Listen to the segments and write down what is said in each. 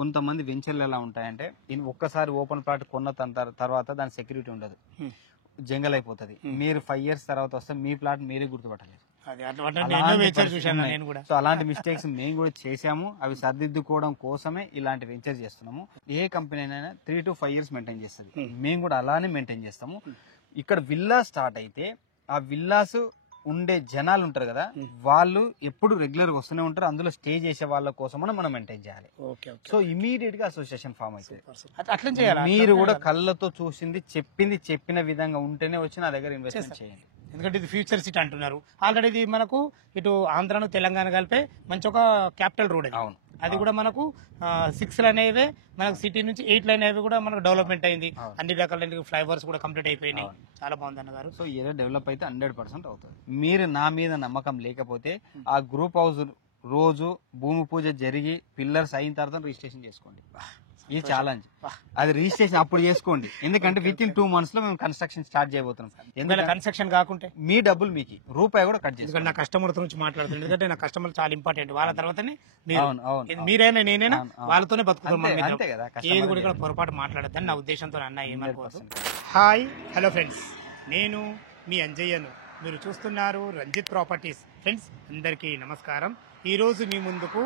కొంతమంది వెంచర్లు ఎలా ఉంటాయంటే ఒక్కసారి ఓపెన్ ప్లాట్ కొన్న తర్వాత దాని సెక్యూరిటీ ఉండదు, జంగల్ అయిపోతుంది. మీరు 5 years తర్వాత వస్తే మీ ప్లాట్ మీరే గుర్తుపట్టలేదు. సో అలాంటి మిస్టేక్స్ మేము కూడా చేసాము. అవి సర్దిద్దుకోవడం కోసమే ఇలాంటి వెంచర్ చేస్తున్నాము. ఏ కంపెనీ అయినా 3 to 5 years మెయింటైన్ చేస్తుంది, మేము కూడా అలానే మెయింటైన్ చేస్తాము. ఇక్కడ విల్లా స్టార్ట్ అయితే ఆ విల్లాస్ ఉండే జనాలు ఉంటారు కదా, వాళ్ళు ఎప్పుడు రెగ్యులర్ గా వస్తూనే ఉంటారు. అందులో స్టే చేసే వాళ్ళ కోసం మనం మెయింటైన్ చేయాలి. సో ఇమీడియట్ గా అసోసియేషన్ ఫామ్ అవుతుంది. మీరు కూడా కళ్ళతో చూసింది చెప్పిన విధంగా ఉంటేనే వచ్చి నా దగ్గర ఇన్వెస్ట్మెంట్ చేయండి. ఎందుకంటే ఇది ఫ్యూచర్ సిటీ అంటున్నారు. ఆల్రెడీ ఇది మనకు ఇటు ఆంధ్రాను తెలంగాణ కలిపే మంచి ఒక క్యాపిటల్ రోడ్. అవును, అది కూడా మనకు 6 లైన్ హైవే, మనకు సిటీ నుంచి 8 లైన్ హైవే కూడా మనకు డెవలప్మెంట్ అయింది. అన్ని రకాల ఫ్లైఓవర్స్ కూడా కంప్లీట్ అయిపోయినాయి. చాలా బాగుంది అన్నగారు. సో ఏదో డెవలప్ అయితే 100% అవుతుంది. మీరు నా మీద నమ్మకం లేకపోతే ఆ గ్రూప్ హౌస్ రోజు భూమి పూజ జరిగి పిల్లర్స్ అయిన తర్వాత రిజిస్ట్రేషన్ చేసుకోండి. ఈ ఛాలెంజ్ అది రిజిస్ట్రేషన్ అప్పుడు చేసుకోండి. ఎందుకంటే విత్ ఇన్ 2 months లో మేము కన్స్ట్రక్షన్ స్టార్ట్ చేయబోతున్నాం. ఎందుకంటే కన్స్ట్రక్షన్ కాకుంటే మీ డబ్బులు మీకు రూపాయి కూడా కట్ చేసి. నా కస్టమర్ నుంచి మాట్లాడుతుంది, ఎందుకంటే నా కస్టమర్ చాలా ఇంపార్టెంట్. వాళ్ళ తర్వాతనే మీరైనా నేనైనా వాళ్ళతోనే బతుకుతాం. ఏది కూడా ఇక్కడ పొరపాటు మాట్లాడద్దని నా ఉద్దేశంతో అన్న ఏమనుకోవచ్చు. హాయ్, హలో ఫ్రెండ్స్, నేను మీ అంజయ్యను. మీరు చూస్తున్నారు రంజిత్ ప్రాపర్టీస్. ఫ్రెండ్స్ అందరికీ నమస్కారం. ఈరోజు మీ ముందుకు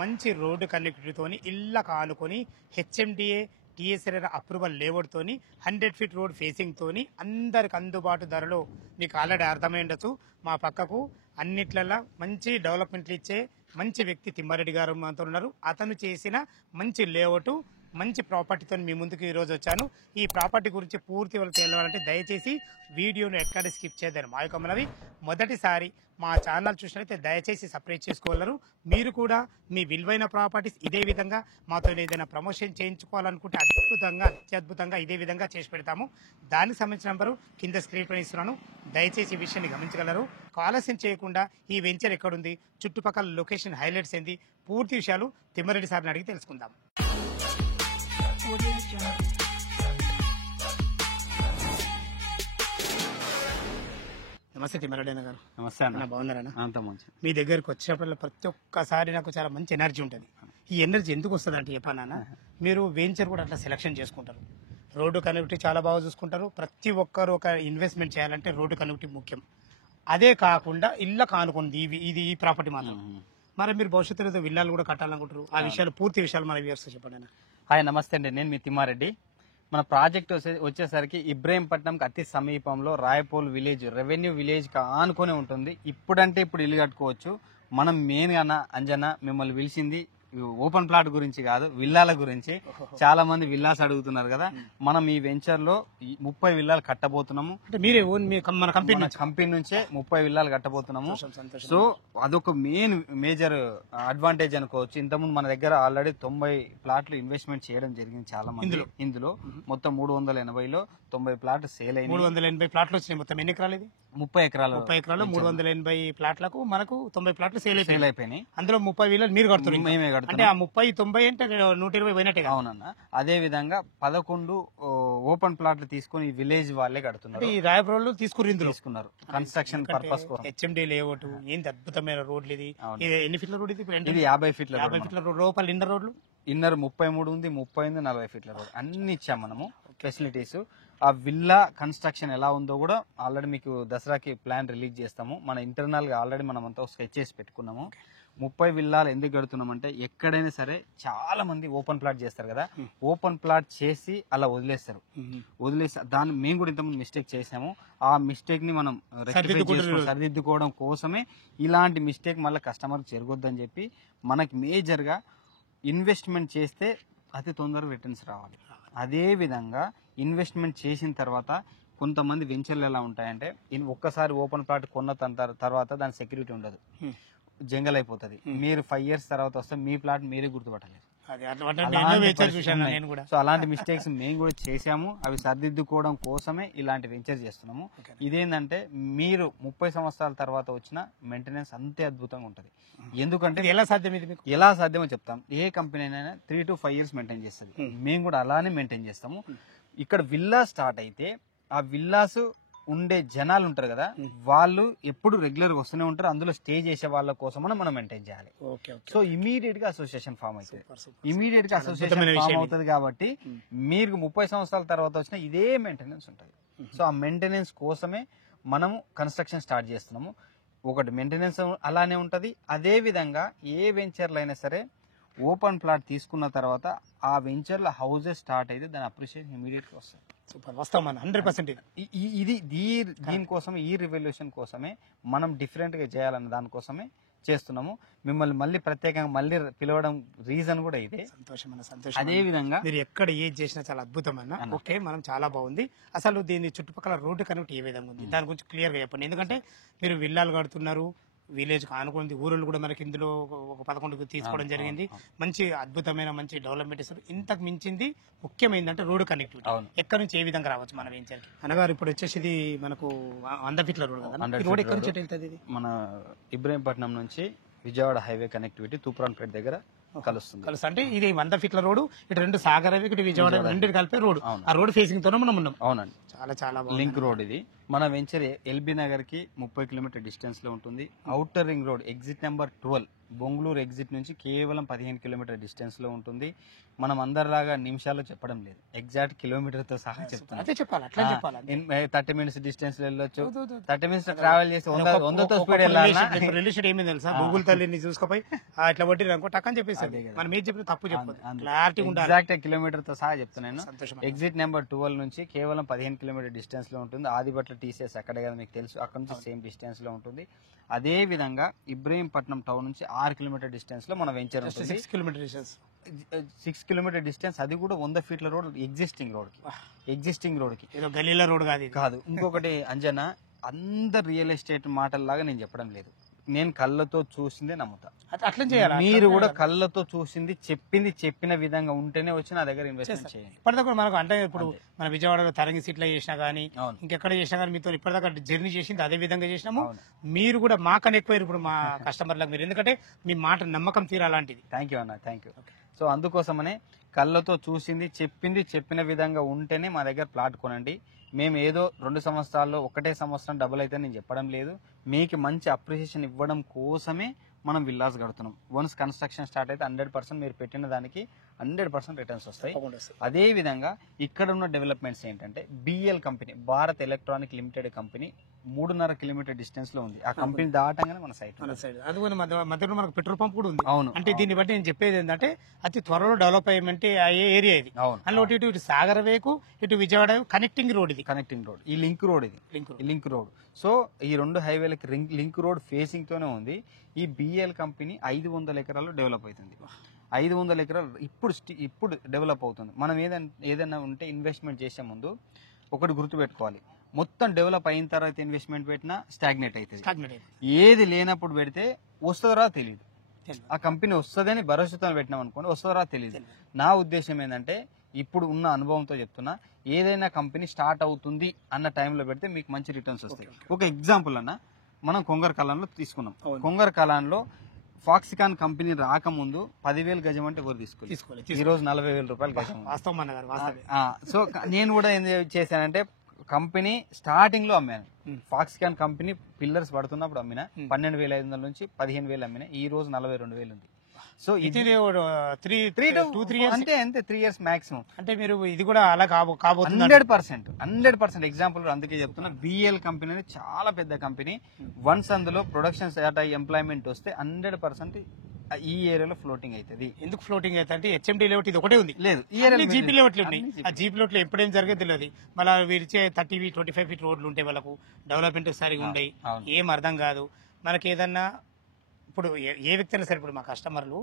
మంచి రోడ్డు కనెక్టివిటీతోని ఇళ్ళ కానుకొని హెచ్ఎండిఏ టీఎస్ఆర్ అప్రూవల్ లేఅవుట్తోని 100 feet రోడ్ ఫేసింగ్తోని అందరికి అందుబాటు ధరలో మీకు ఆల్రెడీ అర్థమై ఉండొచ్చు. మా పక్కకు అన్నిట్లలో మంచి డెవలప్మెంట్లు ఇచ్చే మంచి వ్యక్తి తిమ్మారెడ్డి గారు మనతో ఉన్నారు. అతను చేసిన మంచి లేఅవుట్, మంచి ప్రాపర్టీతో మీ ముందుకు ఈరోజు వచ్చాను. ఈ ప్రాపర్టీ గురించి పూర్తి వాళ్ళు తెలియాలంటే దయచేసి వీడియోను ఎక్కడ స్కిప్ చేయదని మా యొక్క మనవి. మొదటిసారి మా ఛానల్ చూసినట్లయితే దయచేసి సబ్స్క్రైబ్ చేసుకోగలరు. మీరు కూడా మీ విలువైన ప్రాపర్టీస్ ఇదే విధంగా మాతో ఏదైనా ప్రమోషన్ చేయించుకోవాలనుకుంటే అత్యద్భుతంగా ఇదే విధంగా చేసి పెడతాము. దానికి సంబంధించిన నెంబరు కింద స్క్రీన్ పైన ఇస్తున్నాను. దయచేసి ఈ విషయాన్ని గమనించగలరు. ఆలస్యం చేయకుండా ఈ వెంచర్ ఎక్కడుంది, చుట్టుపక్కల లొకేషన్ హైలైట్స్ ఏంది, పూర్తి విషయాలు తిమ్మారెడ్డి సార్ని అడిగి తెలుసుకుందాం. నమస్తే తిమ్మారెడ్డి అన్న గారు. నమస్తే అన్న. బాగున్నారన్న? అంత మంచి. మీ దగ్గరికి వచ్చినప్పుడు ప్రతి ఒక్కసారి నాకు చాలా మంచి ఎనర్జీ ఉంటుంది. ఈ ఎనర్జీ ఎందుకు వస్తుంది అంటే చెప్పానన్న, మీరు వెంచర్ కూడా అట్లా సెలెక్షన్ చేసుకుంటారు. రోడ్డు కనెక్టివిటీ చాలా బాగా చూసుకుంటారు. ప్రతి ఒక్కరు ఒక ఇన్వెస్ట్మెంట్ చేయాలంటే రోడ్డు కనెక్టివిటీ ముఖ్యం. అదే కాకుండా ఇళ్ళ కానుకుంది ఇది ఈ ప్రాపర్టీ మాత్రం. మరి మీరు భవిష్యత్తులో విల్లాలు కూడా కట్టాలనుకుంటారు. ఆ విషయాలు పూర్తి విషయాలు మన వ్యూవర్స్ చెప్పండి. హాయ్, నమస్తే అండి. నేను మీ తిమ్మారెడ్డి. మన ప్రాజెక్ట్ వచ్చేసరికి ఇబ్రహీంపట్నంకి అతి సమీపంలో రాయపోల్ విలేజ్, రెవెన్యూ విలేజ్ ఆనుకొని ఉంటుంది. ఇప్పుడంటే ఇప్పుడు ఇల్లు కట్టుకోవచ్చు. మనం మెయిన్ గా అంజనా మిమ్మల్ని పిలిచింది ఓపెన్ ప్లాట్ గురించి కాదు, విల్లాల గురించి. చాలా మంది విల్లాస్ అడుగుతున్నారు కదా. మనం ఈ వెంచర్ లో 30 విల్లాలు కట్టబోతున్నాము. మీరే మన కంపెనీ నుంచే 30 విల్లాలు కట్టబోతున్నాము. సో అదొక మేజర్ అడ్వాంటేజ్ అనుకోవచ్చు. ఇంతకుముందు మన దగ్గర ఆల్రెడీ 90 ప్లాట్లు ఇన్వెస్ట్మెంట్ చేయడం జరిగింది చాలా మంది. ఇందులో మొత్తం 380లో 90 ప్లాట్లు సేల్ అయ్యి 380 ప్లాట్లు వచ్చినాయి. మొత్తం ఎన్ని ఎకరాలు ఇది? 30 ఎకరాలు. 380 ప్లాట్లకు మనకు 90 ప్లాట్లు సేల్ అయిపోయినాయి. అందులో 30 విల్లాలు మీరు కడుతున్నారు. మేమే కడుతున్నాం. అంటే ఆ 30 90 అంటే 120 పోయినట్టే. అవునన్నా. అదే విధంగా 11 ఓపెన్ ప్లాట్లు తీసుకుని విలేజ్ వాళ్ళే కడుతున్నారు. ఈ రాయపురంలో తీసుకున్నారు కన్స్ట్రక్షన్ పర్పస్ కోసం. హెచ్ఎండి లేఅవుట్ ఏంటి అద్భుతమైన రోడ్లు. ఇది ఎన్ని ఫీట్ల రోడ్? ఇది 50 ఫీట్ల రోడ్. లోపల ఇన్నర్ రోడ్లు ఇన్నర్ 33 ఉంది, 30 ఉంది, 40 ఫీట్ల రోడ్ అన్ని ఇచ్చాం మనము ఫెసిలిటీస్. ఆ విల్లా కన్స్ట్రక్షన్ ఎలా ఉందో కూడా ఆల్రెడీ మీకు దసరాకి ప్లాన్ రిలీజ్ చేస్తాము. మన ఇంటర్నల్ గా ఆల్రెడీ మనం అంతా స్కెచ్ చేసి పెట్టుకున్నాము. 30 విల్లాలు ఎందుకు కడుతున్నామంటే ఎక్కడైనా సరే చాలా మంది ఓపెన్ ప్లాట్ చేస్తారు కదా, ఓపెన్ ప్లాట్ చేసి అలా వదిలేసి దాన్ని మేము కూడా ఇంతకుముందు మిస్టేక్ చేసాము. ఆ మిస్టేక్ ని మనం సరిదిద్దుకోవడం కోసమే ఇలాంటి మిస్టేక్ మళ్ళీ కస్టమర్ జరగొద్దని చెప్పి మనకి మేజర్ గా ఇన్వెస్ట్మెంట్ చేస్తే అతి తొందరగా రిటర్న్స్ రావాలి. అదే విధంగా ఇన్వెస్ట్మెంట్ చేసిన తర్వాత కొంతమంది వెంచర్లు ఎలా ఉంటాయంటే ఒక్కసారి ఓపెన్ ప్లాట్ కొన్న తర్వాత దాని సెక్యూరిటీ ఉండదు, జంగల్ అయిపోతుంది. మీరు 5 years తర్వాత వస్తే మీ ప్లాట్ మీరే గుర్తుపట్టలేదు. సో అలాంటి మిస్టేక్స్ మేము కూడా చేసాము. అవి సరిదిద్దుకోవడం కోసమే ఇలాంటి వెంచర్ చేస్తున్నాము. ఇదేంటంటే మీరు 30 సంవత్సరాల తర్వాత వచ్చిన మెయింటెనెన్స్ అంతే అద్భుతంగా ఉంటుంది. ఎందుకంటే ఎలా సాధ్యమో చెప్తాం. ఏ కంపెనీ అయినా 3 to 5 years మెయింటైన్ చేస్తుంది. మేము కూడా అలానే మెయింటైన్ చేస్తాము. ఇక్కడ విల్లా స్టార్ట్ అయితే ఆ విల్లాస్ ఉండే జనాలు ఉంటారు కదా, వాళ్ళు ఎప్పుడు రెగ్యులర్ గా వస్తూనే ఉంటారు. అందులో స్టే చేసే వాళ్ళ కోసం మనం మెయింటైన్ చేయాలి. సో ఇమీడియట్ గా అసోసియేషన్ ఫామ్ అవుతుంది. ఇమీడియట్ గా అసోసియేషన్ ఫామ్ అవుతుంది కాబట్టి మీరు 30 సంవత్సరాల తర్వాత వచ్చిన ఇదే మెయింటెనెన్స్ ఉంటుంది. సో ఆ మెయింటెనెన్స్ కోసమే మనము కన్స్ట్రక్షన్ స్టార్ట్ చేస్తున్నాము. ఒకటి మెయింటెనెన్స్ అలానే ఉంటది. అదే విధంగా ఏ వెంచర్లు అయినా సరే ఓపెన్ ప్లాట్ తీసుకున్న తర్వాత ఆ వెంచర్ లో హౌసెస్ స్టార్ట్ అయితే దాని అప్రిషియేషన్ ఇమీడియట్ గా వస్తుంది. సూపర్, వస్తాం 100%. దీనికోసం ఈ రివల్యూషన్ కోసమే మనం డిఫరెంట్ గా చేయాలన్న దానికోసమే చేస్తున్నాము. మిమ్మల్ని మళ్ళీ ప్రత్యేకంగా మళ్ళీ పిలవడం రీజన్ కూడా ఇదే. సంతోషం. అదే విధంగా మీరు ఎక్కడ ఏది చేసినా చాలా అద్భుతం అన్న. ఓకే, మనం చాలా బాగుంది. అసలు దీని చుట్టుపక్కల రోడ్డు కనెక్ట్ ఏ విధంగా ఉంది దాని గురించి క్లియర్ గా చెప్పండి. ఎందుకంటే మీరు విల్లాలు కడుతున్నారు, విలేజ్ ఆనుకుంది, ఊరులు కూడా మనకి ఇందులో ఒక 11 తీసుకోవడం జరిగింది. మంచి అద్భుతమైన మంచి డెవలప్మెంట్ ఇస్తారు. ఇంతకు మించింది ముఖ్యమైనది రోడ్డు కనెక్టివిటీ. ఎక్కడి నుంచి ఏ విధంగా రావచ్చు మనం ఏం చేయాలి అనగారు. ఇప్పుడు వచ్చేసి ఇది మనకు 100 ఫీట్ల రోడ్ కదా, రోడ్ ఎక్కడి నుంచి వెళ్తుంది? ఇది మన ఇబ్రహీంపట్నం నుంచి విజయవాడ హైవే కనెక్టివిటీ తూప్రాన్పేట దగ్గర కలుస్తుంది. అంటే ఇది 100 ఫీట్ల రోడ్, ఇటు 2 సాగర్ ఇటు విజయవాడ రెండు కలిపే రోడ్. ఆ రోడ్ ఫేసింగ్ తోనే మనం ఉన్నాం. అవునండి, చాలా లింక్ రోడ్ ఇది. మన వెంచర్ ఎల్బీ నగర్ కి 30 కిలోమీటర్ డిస్టెన్స్ లో ఉంటుంది. Outer ring road exit number 12 Bengaluru exit నుంచి కేవలం 15 కిలోమీటర్ డిస్టెన్స్ లో ఉంటుంది. మనం అందరిలాగా నిమిషాల్లో చెప్పడం లేదు, ఎగ్జాక్ట్ కిలోమీటర్ తో సహా చెప్తాం. 30 మినిట్స్ డిస్టెన్స్ వెళ్ళొచ్చు, 30 మినిట్స్ ట్రావెల్ చేసి 100తో స్పీడ్ వెళ్ళాలి. రిలేషన్ ఏమి తెలుసా, గూగుల్ తల్లిని చూసుకోపోయి ఇట్లా పట్టి అనుకో టక్కని చెప్పేసి మనం ఏం చెప్పిన తప్పు చెప్పదు, క్లారిటీ ఉండాలి. ఎగ్జాక్ట్ కిలోమీటర్ తో సహా చెప్తున్నాను. ఎగ్జిట్ నెంబర్ 12 నుంచి కేవలం 15 కిలోమీటర్ డిస్టెన్స్ లో ఉంటుంది. ఆదిబట్ల టీసీఎస్ అక్కడే కదా మీకు తెలుసు, అక్కడ నుంచి సేమ్ డిస్టెన్స్ లో ఉంటుంది. అదే విధంగా ఇబ్రహీంపట్నం టౌన్ నుంచి 6 కిలోమీటర్ డిస్టెన్స్ లో మన వెంచర్ ఉంటుంది. 6 కిలోమీటర్ డిస్టెన్స్, 6 కిలోమీటర్ డిస్టెన్స్. అది కూడా 100 ఫీట్ల రోడ్, ఎగ్జిస్టింగ్ రోడ్ కి ఏదో గలీల రోడ్ కాదు. ఇంకొకటి అంజనా, అందరు రియల్ ఎస్టేట్ మాటల్లాగా నేను చెప్పడం లేదు, నేను కళ్ళతో చూసిందే నమ్ముతా. అట్లా చేయాలి. మీరు కూడా కళ్ళతో చూసింది చెప్పిన విధంగా ఉంటేనే వచ్చి నా దగ్గర ఇన్వెస్ట్మెంట్ చేయండి. ఇప్పటిదాకా మనకు అంటే ఇప్పుడు మన విజయవాడలో తరంగి సీట్లో చేసినా గానీ ఇంకెక్కడ చేసినా గానీ మీతో ఇప్పటిదాకా జర్నీ చేసింది అదే విధంగా చేసినాము. మీరు కూడా మాకన్నా ఎక్కువ ఇప్పుడు మా కస్టమర్లకు మీరు, ఎందుకంటే మీ మాట నమ్మకం తీరాలాంటిది. థ్యాంక్ యూ అన్న, థ్యాంక్ యూ. సో అందుకోసమనే కళ్ళతో చూసింది చెప్పిన విధంగా ఉంటేనే మా దగ్గర ప్లాట్ కొనండి. మేము ఏదో 2 సంవత్సరాల్లో ఒకటే సంవత్సరం డబుల్ అయితే నేను చెప్పడం లేదు, మీకు మంచి అప్రిషియేషన్ ఇవ్వడం కోసమే మనం విల్లాస్ కడుతున్నాం. వన్స్ కన్స్ట్రక్షన్ స్టార్ట్ అయితే 100% మీరు పెట్టిన దానికి 100% రిటర్న్స్ వస్తాయి. అదే విధంగా ఇక్కడ ఉన్న డెవలప్మెంట్స్ ఏంటంటే BL company, Bharat electronic limited company 3.5 kilometre distance లో ఉంది. ఆ కంపెనీ దాటంగానే మన సైట్. అది మధ్యలో మనకు పెట్రోల్ పంప్ కూడా ఉంది. అవును. అంటే దీన్ని బట్టి నేను చెప్పేది ఏంటంటే అతి త్వరలో డెవలప్ అయ్యే ఏరియా ఇది. అందులో ఇటు సాగర్ వేకు ఇటు విజయవాడ కనెక్టింగ్ రోడ్, ఇది కనెక్టింగ్ రోడ్, ఈ link road, link road. So ఈ 2 హైవేలకి లింక్ రోడ్ ఫేసింగ్ తోనే ఉంది. ఈ బిఎల్ కంపెనీ 500 ఎకరాల్లో డెవలప్ అవుతుంది. 500 ఎకరాలు ఇప్పుడు డెవలప్ అవుతుంది. మనం ఏదైనా ఉంటే ఇన్వెస్ట్మెంట్ చేసే ముందు ఒకటి గుర్తుపెట్టుకోవాలి, మొత్తం డెవలప్ అయిన తర్వాత ఇన్వెస్ట్మెంట్ పెట్టినా స్టాగ్నేట్ అవుతుంది. ఏది లేనప్పుడు పెడితే వస్తుందో తెలియదు. ఆ కంపెనీ వస్తుందని భరోసాతో పెట్టినాం అనుకోండి, వస్తుందో తెలియదు. నా ఉద్దేశం ఏంటంటే ఇప్పుడు ఉన్న అనుభవంతో చెప్తున్నా, ఏదైనా కంపెనీ స్టార్ట్ అవుతుంది అన్న టైంలో పెడితే మీకు మంచి రిటర్న్స్ వస్తాయి. ఒక ఎగ్జాంపుల్ అన్న, మనం కొంగర్ కలాన్లో తీసుకున్నాం. కొంగర్ కలాన్లో ఫాక్సికాన్ కంపెనీ రాకముందు 10,000 గజం అంటే ఎవరు తీసుకోవాలి, ఈ రోజు 40,000 రూపాయలు గజం. సో నేను కూడా ఏం చేశానంటే కంపెనీ స్టార్టింగ్ లో అమ్మాను. ఫాక్సికాన్ కంపెనీ పిల్లర్స్ పడుతున్నప్పుడు అమ్మిన 12,500 నుంచి 15,000 అమ్మిన. ఈ రోజు 42,000 ఉంది. సో ఇది 3 ఇయర్స్ మాక్సిమం. అంటే మీరు ఇది కూడా అలా కాబోతుంది 100%. ఎగ్జాంపుల్ అందుకే చెప్తున్నా, బిఎల్ కంపెనీ అనేది చాలా పెద్ద కంపెనీ. వన్స్ అందులో ప్రొడక్షన్ స్టార్ట్ అయ్యి ఎంప్లాయ్మెంట్ వస్తే 100% ఈ ఏరియాలో ఫ్లోటింగ్ అవుతుంది. ఎందుకు ఫ్లోటింగ్ అవుతుంది? హెచ్ఎండి లేఅవుట్ ఇది ఒకటే ఉంది, లేదు జీపీ లేఅవుట్లు ఉన్నాయి. ఆ జీపీ లేఅవుట్లో ఎప్పుడేం జరిగేది తెలియదు. మళ్ళీ వీరిచే 30-25 ఫీట్ రోడ్లు ఉంటాయి, వాళ్ళకు డెవలప్మెంట్ సరిగా ఉండయి, ఏం అర్థం కాదు. మనకి ఏదన్నా ఇప్పుడు ఏ వ్యక్తి అయినా సరే, ఇప్పుడు మా కస్టమర్లు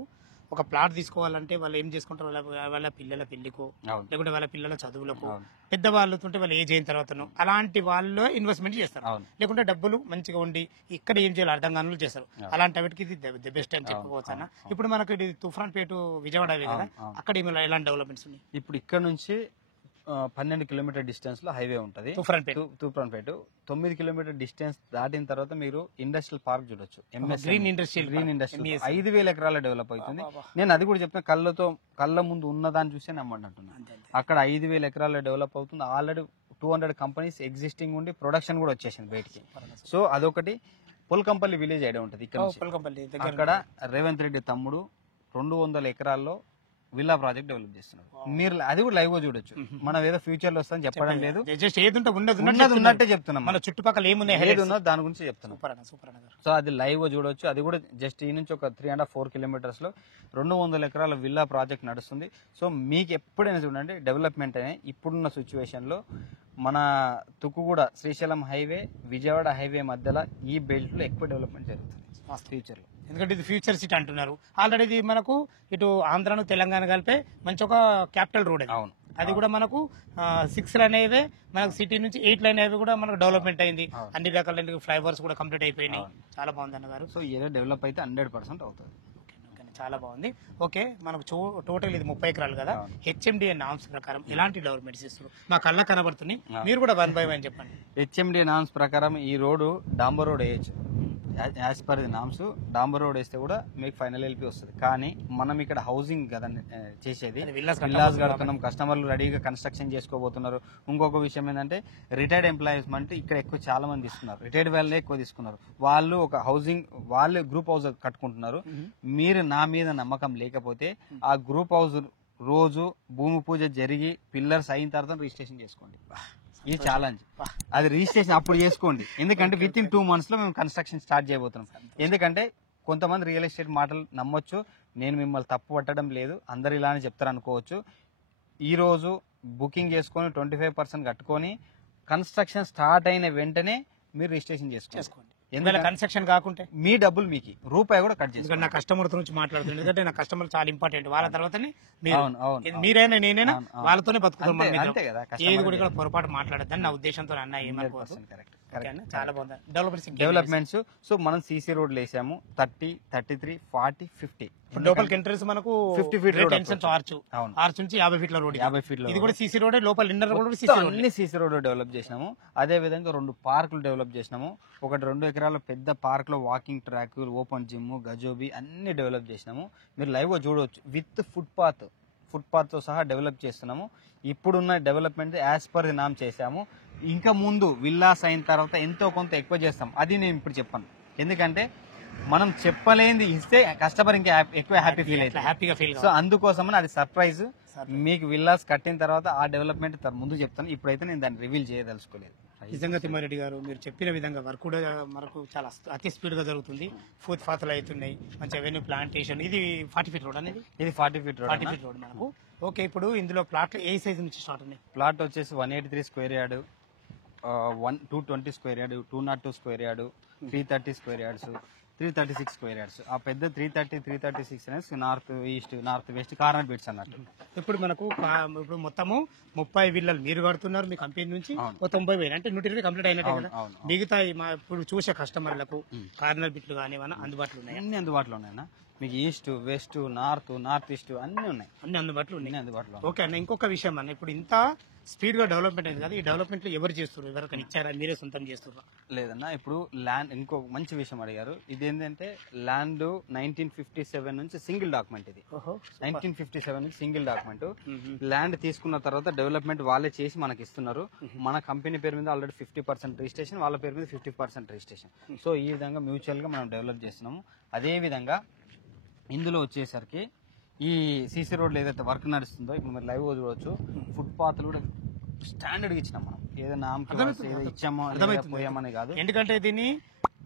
ఒక ప్లాట్ తీసుకోవాలంటే వాళ్ళు ఏం చేసుకుంటారు, వాళ్ళ పిల్లల పెళ్లికో లేకుంటే వాళ్ళ పిల్లల చదువులకు, పెద్దవాళ్ళతో వాళ్ళు ఏజ్ అయిన తర్వాతను అలాంటి వాళ్ళు ఇన్వెస్ట్మెంట్ చేస్తారు. లేకుంటే డబ్బులు మంచిగా ఉండి ఇక్కడ ఏం చేయాలి అర్థం కాని చేస్తారు. అలాంటి వాటికి ఇది ది బెస్ట్ అని చెప్పుకోవచ్చు అన్న. ఇప్పుడు మనకు ఇది తుఫాన్పేట విజయవాడ కదా, అక్కడ ఎలాంటి డెవలప్మెంట్స్ ఉన్నాయి? ఇప్పుడు ఇక్కడ నుంచి 12 కిలోమీటర్ డిస్టెన్స్ లో హైవే ఉంటుంది. తూప్రాన్పేట 9 కిలోమీటర్ డిస్టెన్స్ దాటిన తర్వాత మీరు ఇండస్ట్రియల్ పార్క్ చూడొచ్చు. గ్రీన్ ఇండస్ట్రీ 5,000 ఎకరాల డెవలప్ అవుతుంది. నేను అది కూడా చెప్తున్నా, కళ్ళ ముందు ఉన్నదాన్ని చూసే నమ్మంటున్నాను. అక్కడ 5,000 ఎకరాల డెవలప్ అవుతుంది. ఆల్రెడీ 200 కంపెనీస్ ఎగ్జిస్టింగ్ ఉండి ప్రొడక్షన్ కూడా వచ్చేసింది బయటికి. సో అదొకటి. పొల్కంపల్లి విలేజ్ ఐడియా ఉంటుంది ఇక్కడ నుంచి. అక్కడ రేవంత్ రెడ్డి తమ్ముడు 200 ఎకరాల్లో విల్లా ప్రాజెక్ట్ డెవలప్ చేస్తున్నారు. మీరు అది కూడా లైవ్ గా చూడొచ్చు. మనం ఏదో ఫ్యూచర్ లో వస్తుందని చెప్పడం లేదు, ఉన్నట్టే చెప్తున్నాం. మన చుట్టుపక్కల ఏది ఉన్నదో దాని గురించి చెప్తున్నాం. సో అది లైవ్ గా చూడొచ్చు. అది కూడా జస్ట్ ఈ నుంచి ఒక 3.5-4 కిలోమీటర్స్ లో 200 ఎకరాల విల్లా ప్రాజెక్ట్ నడుస్తుంది. సో మీకు ఎప్పుడైనా చూడండి డెవలప్మెంట్ అనే ఇప్పుడున్న సిచ్యువేషన్ లో మన తుక్కుగూడ శ్రీశైలం హైవే విజయవాడ హైవే మధ్యలో ఈ బెల్ట్ లో ఎక్కువ డెవలప్మెంట్ జరుగుతుంది ఫ్యూచర్ లో. ఎందుకంటే ఇది ఫ్యూచర్ సిటీ అంటున్నారు. ఆల్రెడీ ఇది మనకు ఇటు ఆంధ్రాను తెలంగాణ కలిపే మంచి ఒక క్యాపిటల్ రోడ్. అవును, అది కూడా మనకు 6 లైన్ హైవే మనకు సిటీ నుంచి 8 లైన్ హైవే కూడా మనకు డెవలప్మెంట్ అయింది. అన్ని రకాల ఫ్లైఓవర్స్ కూడా కంప్లీట్ అయిపోయినాయి. చాలా బాగుంది అన్నగారు. సో ఏదో డెవలప్ అయితే 100% అవుతుంది. చాలా బాగుంది. ఓకే, మనకు టోటల్ ఇది 30 ఎకరాలు కదా. హెచ్ఎండిఏ నామ్స్ ప్రకారం ఎలాంటి డెవలప్మెంట్స్ ఇస్తారు? మా కళ్ళ కనబడుతున్నాయి, మీరు కూడా 1 by 1 చెప్పండి. హెచ్ఎండిఏ నామ్స్ ప్రకారం ఈ రోడ్డు డాంబర్ రోడ్ వేయచ్చు. యాజ్ పర్ ది నామ్స్ డాంబర్ రోడ్ వేస్తే కూడా మీకు ఫైనల్ ఎల్పీ వస్తుంది. కానీ మనం ఇక్కడ హౌసింగ్ కదా చేసేది, విల్లాస్ కడుతున్నాం. కస్టమర్లు రెడీగా కన్స్ట్రక్షన్ చేసుకోబోతున్నారు. ఇంకొక విషయం ఏంటంటే రిటైర్డ్ ఎంప్లాయీస్ అంటే ఇక్కడ ఎక్కువ చాలా మంది తీసుకున్నారు. రిటైర్డ్ వాళ్ళే ఎక్కువ తీసుకున్నారు. వాళ్ళు ఒక హౌసింగ్ వాళ్ళే గ్రూప్ హౌస్ కట్టుకుంటున్నారు. మీరు నా మీద నమ్మకం లేకపోతే ఆ గ్రూప్ హౌస్ రోజు భూమి పూజ జరిగి పిల్లర్స్ అయిన తర్వాత రిజిస్ట్రేషన్ చేసుకోండి. ఇది ఛాలెంజ్. అది రిజిస్ట్రేషన్ అప్పుడు చేసుకోండి. ఎందుకంటే విత్ ఇన్ 2 months లో మేము కన్స్ట్రక్షన్ స్టార్ట్ చేయబోతున్నాం. ఎందుకంటే కొంతమంది రియల్ ఎస్టేట్ మాటలు నమ్మొచ్చు. నేను మిమ్మల్ని తప్పు పట్టడం లేదు, అందరు ఇలానే చెప్తారు అనుకోవచ్చు. ఈ రోజు బుకింగ్ చేసుకొని 25% కట్టుకొని కన్స్ట్రక్షన్ స్టార్ట్ అయిన వెంటనే మీరు రిజిస్ట్రేషన్ చేసుకోండి. ఎందుకంటే కన్స్ట్రక్షన్ కాకుంటే మీ డబ్బులు మీకు రూపాయి కూడా కట్ చేసి. నా కస్టమర్ నుంచి మాట్లాడుతుంది. ఎందుకంటే నా కస్టమర్ చాలా ఇంపార్టెంట్. వాళ్ళ తర్వాతనే మీరైనా నేనైనా వాళ్ళతోనే బతుకుతాం. ఏది కూడా ఇక్కడ పొరపాటు మాట్లాడద్దని నా ఉద్దేశంతో అన్న ఏమనుకోవచ్చు. చాలా బాగుంది డెవలప్మెంట్స్. సో మనం సీసీ రోడ్లు వేసాము 30, 33, 40, 50. లోపలికి ఎంట్రెన్స్ మనకు 50 feet ఆర్చ్ నుంచి 50 feet రోడ్. 50 feet ఇది కూడా సీసీ రోడ్. లోపల ఇన్నర్ రోడ్ అన్ని సీసీ రోడ్ డెవలప్ చేసినాము. అదే విధంగా 2 పార్కులు డెవలప్ చేసినాము. ఒకటి 2 ఎకరాల పెద్ద పార్క్ లో వాకింగ్ ట్రాక్, ఓపెన్ జిమ్, గజోబీ అన్ని డెవలప్ చేసినాము. మీరు లైవ్ గా చూడవచ్చు. విత్ ఫుట్పాత్ తో సహా డెవలప్ చేస్తున్నాము. ఇప్పుడున్న డెవలప్మెంట్ యాజ్ పర్ ది నామ్ చేసాము. ఇంకా ముందు విల్లాస్ అయిన తర్వాత ఎంతో కొంత ఎక్కువ చేస్తాం. అది నేను ఇప్పుడు చెప్పాను. ఎందుకంటే మనం చెప్పలేనిది ఇస్తే కస్టమర్ ఇంకా ఎక్కువ హ్యాపీ ఫీల్ అవుతుంది. సో అందుకోసమని అది సర్ప్రైజ్. మీకు విల్లాస్ కట్టిన తర్వాత ఆ డెవలప్మెంట్ ముందు చెప్తాను. ఇప్పుడైతే నేను దాన్ని రివీల్ చేయదలుచుకోలేదు. నిజంగా తిమ్మారెడ్డి గారు మీరు చెప్పిన విధంగా వర్క్ కూడా మనకు చాలా అతి స్పీడ్ గా జరుగుతుంది. ఫాతులు అవుతున్నాయి. మంచి అవెన్యూ ప్లాంటేషన్. ఇది 40 feet రోడ్ అనేది. ఇది 40 feet రోడ్ మనకు. ఓకే, ఇప్పుడు ఇందులో ప్లాట్లు ఏ సైజ్ నుంచి స్టార్ట్ ఉన్నాయి? ప్లాట్ వచ్చేసి 183 square yard, 220 square yard, 202 square yard, 330 square yards, 336 square yards. ఆ పెద్ద 330, 336 అనేది north east, north west corner bits అన్నట్టు. ఇప్పుడు మనకు ఇప్పుడు మొత్తము 30 విల్లలు మీరు కడుతున్నారు మీ కంపెనీ నుంచి. 90,000 అంటే 120 కంప్లీట్ అయినట్టే కదా. మిగతా ఇప్పుడు చూసే కస్టమర్లకు కార్నర్ బిట్లు కానీ అందుబాటులో ఉన్నాయి? అన్ని అందుబాటులో ఉన్నాయన్నా. మీకు ఈస్ట్, వెస్ట్, నార్త్ ఈస్ట్ అన్ని ఉన్నాయి. అన్ని అందుబాటులో ఉన్నాయి. ఓకే అన్న, ఇంకొక విషయం అన్న, ఇప్పుడు ఇంత స్పీడ్ గా డెవలప్మెంట్ అయింది కదా. ఈ డెవలప్మెంట్ లో ఎవరు చేస్తారు? ఎవరికైనా ఇచ్చారా? మీరే సొంతం చేస్తారా? లేదన్నా, ఇప్పుడు ల్యాండ్ ఇంకో మంచి విషయం అడిగారు. ఇది ఏంటంటే ల్యాండ్ 1957 నుంచి సింగిల్ డాక్యుమెంట్. ఇది 1957 నుంచి సింగిల్ డాక్యుమెంట్. ల్యాండ్ తీసుకున్న తర్వాత డెవలప్మెంట్ వాళ్ళే చేసి మనకి ఇస్తున్నారు. మన కంపెనీ పేరు మీద ఆల్రెడీ 50% రిజిస్ట్రేషన్, వాళ్ళ పేరు మీద 50% రిజిస్ట్రేషన్. సో ఈ విధంగా మ్యూచువల్ గా మనం డెవలప్ చేస్తున్నాము. అదే విధంగా ఇందులో వచ్చేసరికి ఈ సీసీ రోడ్లు ఏదైతే వర్క్ నడుస్తుందో ఇప్పుడు మీరు లైవ్ చూడవచ్చు. ఫుట్పాత్లు కూడా స్టాండర్డ్ ఇచ్చినాం మనం. ఏదైనా ఇచ్చామో పోయామని కాదు. ఎందుకంటే దీన్ని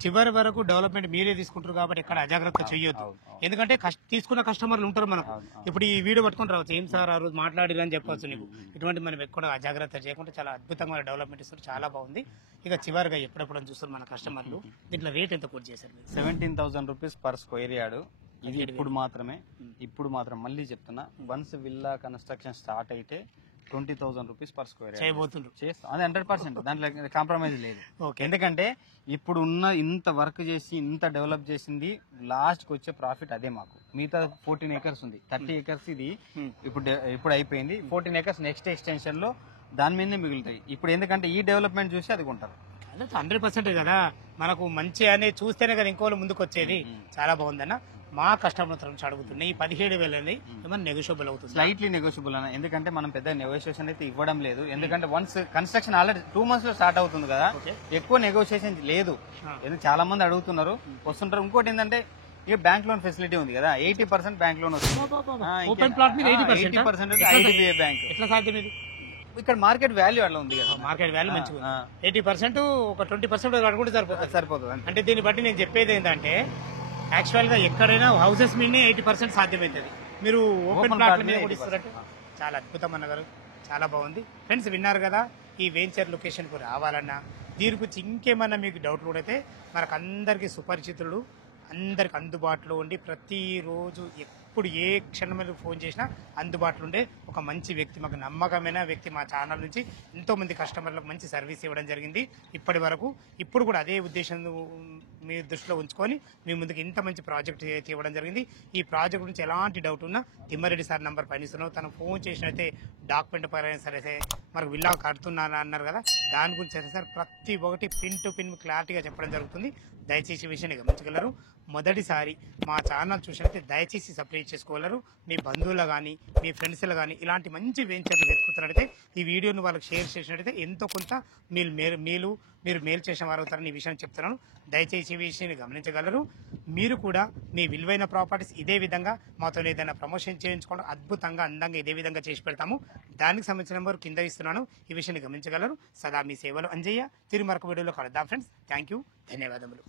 చివరి వరకు డెవలప్మెంట్ మీరే తీసుకుంటారు కాబట్టి ఎక్కడ అజాగ్రత్త చేయొద్దు. ఎందుకంటే తీసుకున్న కస్టమర్లు ఉంటారు మనకు. ఇప్పుడు ఈ వీడియో పట్టుకొని రావచ్చు, ఏం సార్ ఆ రోజు మాట్లాడిరు అని చెప్పొచ్చు నీకు. ఇటువంటి మనం ఎక్కడ అజాగ్రత్త చేయకుండా చాలా అద్భుతంగా డెవలప్మెంట్ ఇస్తారు. చాలా బాగుంది. ఇక చివరిగా ఎప్పుడెప్పుడు చూస్తారు మన కస్టమర్లు. దీంట్లో రేట్ ఎంత కోట్ చేశారు? 17,000 రూపీస్ పర్ స్క్వేర్ యార్డ్. ఇది ఇప్పుడు మాత్రం మళ్ళీ చెప్తున్నా, వన్స్ విల్లా కన్స్ట్రక్షన్ స్టార్ట్ అయితే 20,000 రూపీస్ పర్ స్క్వేర్ చేస్తాం. అది 100%. దాంట్లో కాంప్రమైజ్ లేదు. ఎందుకంటే ఇప్పుడు ఉన్న ఇంత వర్క్ చేసి ఇంత డెవలప్ చేసింది లాస్ట్ కి వచ్చే ప్రాఫిట్ అదే మాకు. మిగతా 14 acres ఉంది, 30 acres ఇది ఇప్పుడు అయిపోయింది. 14 acres నెక్స్ట్ ఎక్స్టెన్షన్ లో దాని మీదనే మిగులుతాయి. ఇప్పుడు ఎందుకంటే ఈ డెవలప్మెంట్ చూసి అది కొంటారు. 100% కదా. మనకు మంచి అనేది చూస్తేనే కదా ఇంకోళ్ళు ముందుకు వచ్చేది. చాలా బాగుందన్న. మా కస్టమర్ నుంచి అడుగుతున్నాయి ఈ 17,000 ఏమన్నా నెగోషియబుల్ అవుతుంది? స్లైట్లీ నెగోషియబుల్ అన్న, ఎందుకంటే మనం పెద్ద నెగోషియేషన్ అయితే ఇవ్వడం లేదు. ఎందుకంటే వన్స్ కన్స్ట్రక్షన్ ఆల్రెడీ 2 months లో స్టార్ట్ అవుతుంది కదా, ఎక్కువ నెగోషియేషన్ లేదు. ఎందుకు చాలా మంది అడుగుతున్నారు, వస్తుంటారు. ఇంకోటి ఏంటంటే ఇక బ్యాంక్ లోన్ ఫెసిలిటీ ఉంది కదా, 80% బ్యాంక్ లోన్ వస్తుంది. ఓపెన్ ప్లాట్ మీద 80% ఐడిబిఐ బ్యాంక్. ఎట్లా సాధ్యం ఇది? ఇక్కడ మార్కెట్ వాల్యూ అట్లా ఉంది కదా, మార్కెట్ వాల్యూ మంచిగా 80% ఒక 20% కట్టుకుంటే సరిపోతుంది. అంటే దీన్ని బట్టి నేను చెప్పేది ఏంటంటే యాక్చువల్ గా ఎక్కడైనా హౌసెస్ మీదనే 80% సాధ్యమవుతుంది. మీరు ఓపెన్ ప్లాట్ మీద కూడా ఇస్తున్నట్టు చాలా అద్భుతం అన్నగారు, చాలా బాగుంది. ఫ్రెండ్స్ విన్నారు కదా, ఈ వెంచర్ లొకేషన్ కు రావాలన్నా దీని గురించి ఇంకేమన్నా మీకు డౌట్లు కూడా అయితే మనకు అందరికీ సుపరిచితులు, అందరికి అందుబాటులో ఉండి ప్రతిరోజు ఎప్పుడు ఏ క్షణంలో ఫోన్ చేసినా అందుబాటులో ఉండే ఒక మంచి వ్యక్తి, మాకు నమ్మకమైన వ్యక్తి. మా ఛానల్ నుంచి ఎంతో మంది కస్టమర్లకు మంచి సర్వీస్ ఇవ్వడం జరిగింది ఇప్పటి వరకు. ఇప్పుడు కూడా అదే ఉద్దేశం మీ దృష్టిలో ఉంచుకొని మీ ముందుకు ఇంత మంచి ప్రాజెక్ట్ ఇవ్వడం జరిగింది. ఈ ప్రాజెక్ట్ గురించి ఎలాంటి డౌట్ ఉన్నా తిమ్మారెడ్డి సార్ నంబర్ పనిస్తున్నాం. తను ఫోన్ చేసినైతే డాక్యుమెంట్ పరంగా సరే మనకు విల్లా కడుతున్నా అన్నారు కదా, దాని గురించి సరే సార్ ప్రతి ఒక్కటి పిన్ టు పిన్ క్లారిటీగా చెప్పడం జరుగుతుంది. దయచేసి ఈ విషయాన్ని గమనించగలరు. మొదటిసారి మా ఛానల్ చూసినట్లయితే దయచేసి సబ్స్క్రైబ్ చేసుకోగలరు. మీ బంధువులు కానీ మీ ఫ్రెండ్స్లు కానీ ఇలాంటి మంచి వెంచర్లు వెతుకుతున్నట్టయితే ఈ వీడియోను వాళ్ళకి షేర్ చేసినట్టయితే ఎంతో కొంత మీరు మేలు చేసిన వారు అవుతారని ఈ విషయాన్ని చెప్తున్నాను. దయచేసి ఈ విషయాన్ని గమనించగలరు. మీరు కూడా మీ విలువైన ప్రాపర్టీస్ ఇదే విధంగా మాతో ఏదైనా ప్రమోషన్ చేయించుకోవడం అద్భుతంగా అందంగా ఇదే విధంగా చేసి పెడతాము. దానికి సంబంధించిన నెంబర్ కింద ఇస్తున్నాను, ఈ విషయాన్ని గమనించగలరు. సదా మీ సేవలు అంజయ్య. తిరిగి మరొక వీడియోలో కలుద్దాం ఫ్రెండ్స్. థ్యాంక్ యూ, ధన్యవాదములు.